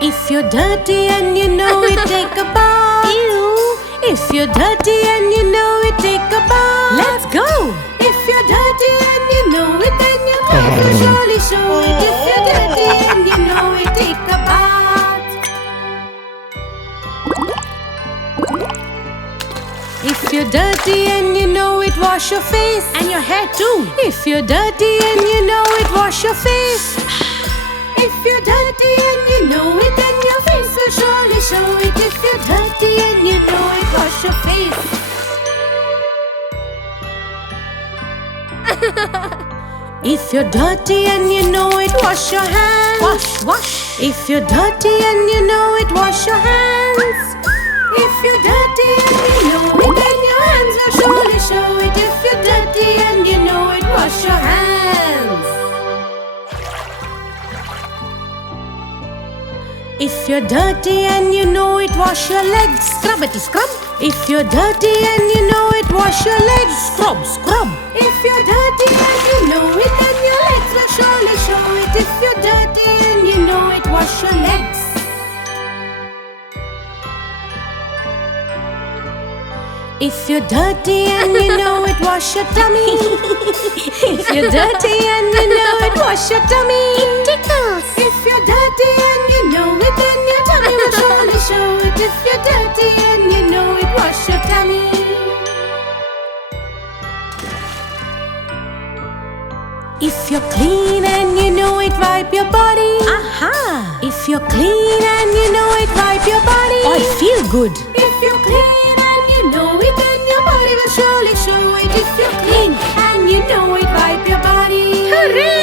If you're dirty and you know it, take a bath. Ew. If you're dirty and you know it, take a bath. Let's go. If you're dirty and you know it, then your clothes will surely show it. If you're dirty and you know it, take a bath. If you're dirty and you know it, wash your face and your hair too. If you're dirty and you know it, wash your face. If you're dirty and you know it, then your face will surely show it. If you're dirty and you know it, wash your face. If you're dirty and you know it, wash your hands. Wash, wash. If you're dirty and you know it, wash your hands. If you're dirty and you know it, then your hands will surely show it. If you're dirty and you know it, wash your hands. If you're dirty and you know it, wash your legs. Scrubbity scrub. If you're dirty and you know it, wash your legs. Scrub, scrub. If you're dirty and you know it, then your legs will surely show it. If you're dirty and you know it, wash your legs. If you're dirty and you know it, wash your tummy. If you're dirty and you know it, wash your tummy. It tickles. If you're dirty and you know it, then your tummy will surely show it. If you're dirty and you know it, wash your tummy. If you're clean and you know it, wipe your body. Aha! If you're clean and you know it, wipe your body. I feel good. If you're clean and you know it, then your body will surely show it. If you're clean and you know it, wipe your body. Hooray!